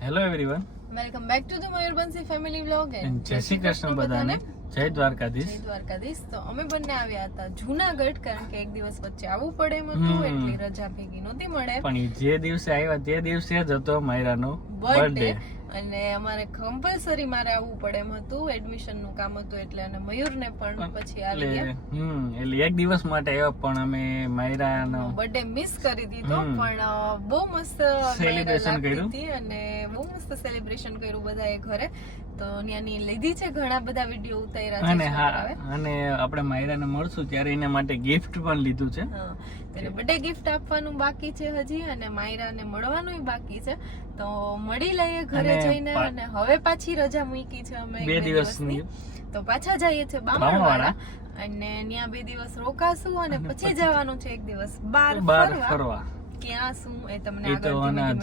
Hello everyone welcome back to the Mayurbansi family vlog જય શ્રી કૃષ્ણ બધાને. જય દ્વારકાધીશ જય દ્વારકાધીશ તો અમે બંને આવ્યા હતા જુનાગઢ કારણ કે એક દિવસ વચ્ચે આવવું પડે એમ હતું એટલે એટલી રજા ભેગી નહોતી મળે. પણ જે દિવસે આવ્યા તે દિવસે જ હતો માયરાનો બર્થડે અને અમારે કમ્પલસરી મારે આવવું પડે એમ હતું. એડમિશનનું કામ હતું એટલે અને મયુર ને પણ પછી આવી ગયા હમ એટલે એક દિવસ માટે આવ્યા પણ અમે માયરાનો બર્થડે મિસ કરી દીધો. પણ બહુ મસ્ત સેલિબ્રેશન કર્યું. અને બહુ મસ્ત સેલિબ્રેશન કર્યું બધાએ ઘરે. તો ત્યાંની લીધી છે ઘણા બધા વીડિયો ઉતાર્યા છે અને હા અને આપણે માયરાને મળશું ત્યારે એના માટે ગિફ્ટ પણ લીધું છે. તેને બર્થડે ગિફ્ટ આપવાનું બાકી છે હજી અને માયરાને મળવાનું બાકી છે. તો મળી લઈએ ઘરે જઈને અને હવે પાછી રજા મૂકી છે અમે બે દિવસની. તો પાછા જઈએ છે. બામણવાડા. અને ત્યાં બે દિવસ રોકાશું અને પછી જવાનું છે એક દિવસ બાર ફરવા. ક્યાં શું એ તમને એ તો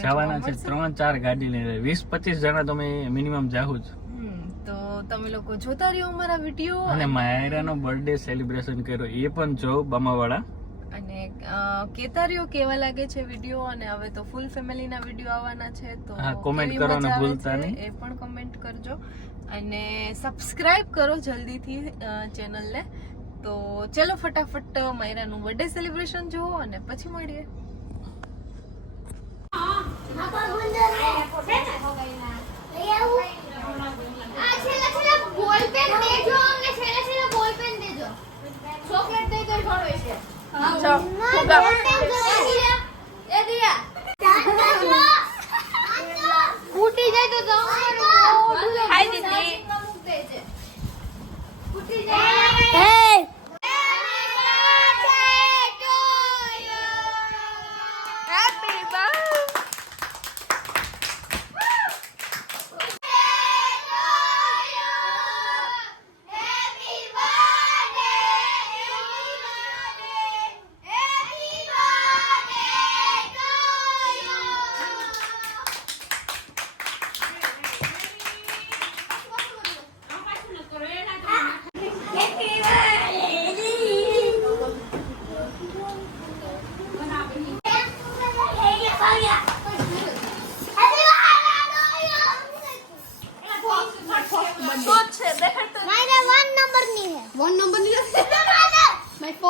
જવાના છે ત્રણ ચાર ગાડી લઈને. વીસ પચીસ જણા તમે મિનિમમ જાહું જ. તો તમે લોકો જોતા રહ્યો અમારા વીડિયો અને માયરાનો બર્થડે સેલિબ્રેશન કર્યો. એ પણ જો બામાવાળા અને કેતારીઓ કેવા લાગે છે વીડિયો અને હવે તો ફૂલ ફેમિલી ના વીડિયો આવવાના છે તો કોમેન્ટ કરવાનું મજા આવે ભૂલતા છે નહીં. એ પણ કમેન્ટ કરજો અને સબસ્ક્રાઇબ કરો જલ્દીથી ચેનલને તો ચલો ફટાફટ માયરાનું બર્થડે સેલિબ્રેશન જુઓ અને પછી મળીએ ફૂટી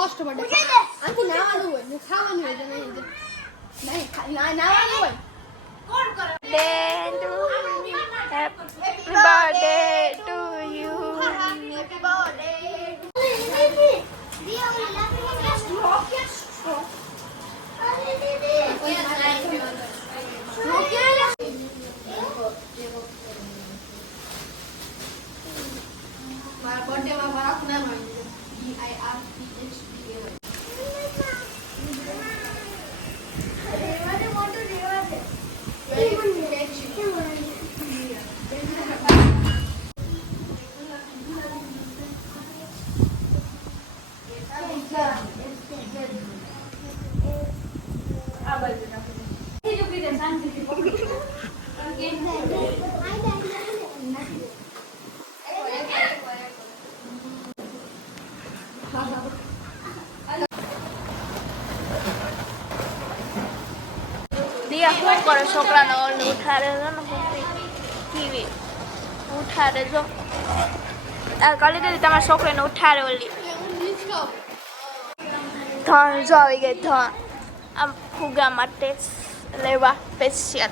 ફર્સ્ટ બર્થડે આથી નાવાનું હોય ને ખાવાનું હોય તો નહીં તો નહીં ખા- ના નાવાનું હોય. મારા બર્થડે માં મારા નામ આવી છે D-I-R-P-H-D-A-Y. They want to reverse. દિયા, શું કરે છોકરાને ઓલને ઉઠાડે છે ને ટીવી ઉઠાડે જો. આ કરી દીધી તમારા છોકરીને ઉઠાડે ઓલી ધણ જો આવી ગઈ ધણ આમ ફુગા માટે લેવા special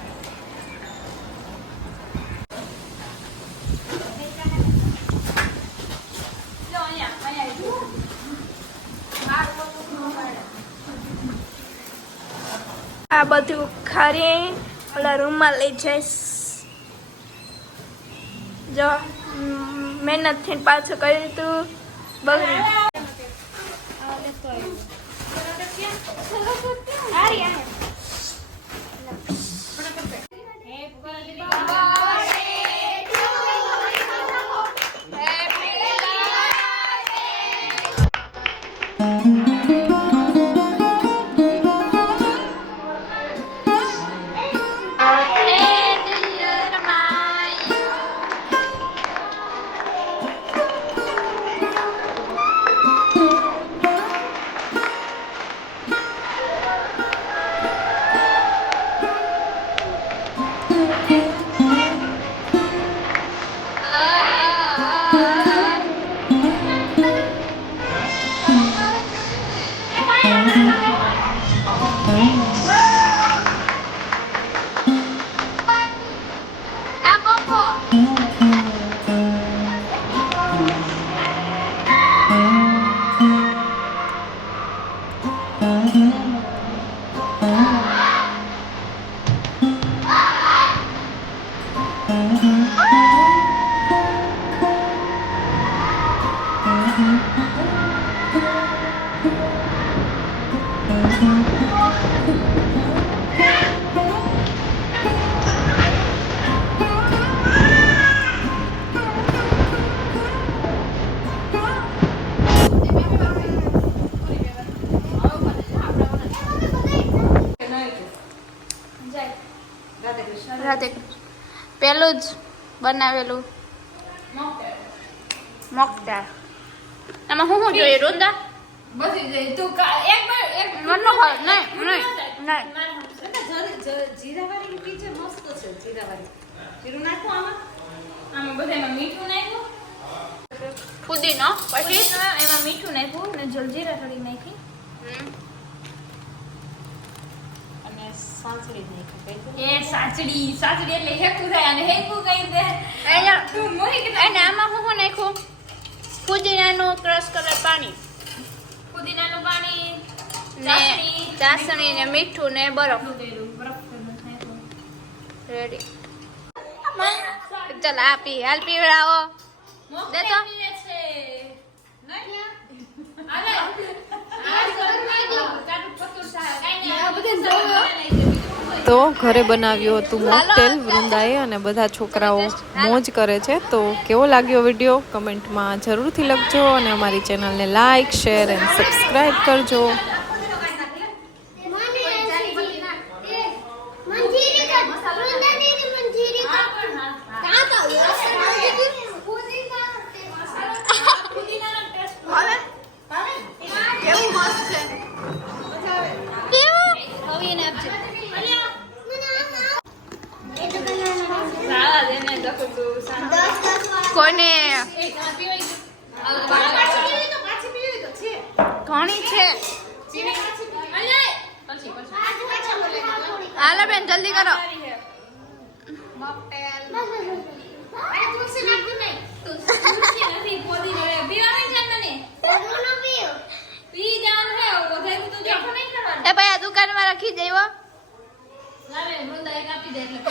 Apa to kari, kalau rumah little more main nothing pa to kay tu. Bagay. Mm-hmm. રાતે પેલું જ બનાવેલું. મોકટેલ. એમાં શું શું જોઈએ? રોંદા? બધી જાય તું એક એક. નહીં નહીં મસ્ત છે જીરાવાળી. જીરું નાખું આમાં. આમાં બધામાં મીઠું નાખ્યું. પુદીનો પછી? એમાં મીઠું નાખ્યું ને જલજીરા થોડી નાખી. અને સાંચડી નાખી. એ સાચડી સાચડી એટલે હેકું થાય અને હેકું કઈ દે. તું મોરી કે આમાં શું નાખ્યું? પુદીનાનું ક્રશ કરે પાણી. ને ચાસણી ને મીઠું ને બરફ. રેડી ચાલ આ પી હાલ પીવડાવો દે તો. પીવે છે. નહીં? હાલે. આ સગન કાઢું પતું સાહેબ. કાંઈ નહીં. તો ઘરે બનાવ્યું હતું મોકટેલ વૃંદાએ અને બધા છોકરાઓ મોજ કરે છે તો કેવો લાગ્યો વીડિયો કમેન્ટમાં જરૂરથી લખજો અને અમારી ચેનલને લાઇક શેર એન્ડ સબસ્ક્રાઈબ કરજો મંજીરી કર વૃંદા દીદી મંજીરી કર કાં તો કેવું મસ્ત છે સારા દેને લખું તું. સારા. કોને એ, તમારે પીવાય ગયું? પાછી પીવી તો, પાછી પીવી તો છે. ઘણી છે ચીની પાછી પીવી. અલ્યા, પછી, પછી. હાલો બેન જલ્દી કરો સારી છે. તુલસી નથી, પોદીનો રે. પીવાની છે ને તને? પી જવાનું છે, વધારે તો જો. એ ભાઈ આ દુકાનમાં રાખી દેવો લાવે, હું દરેક આપી દે એટલે.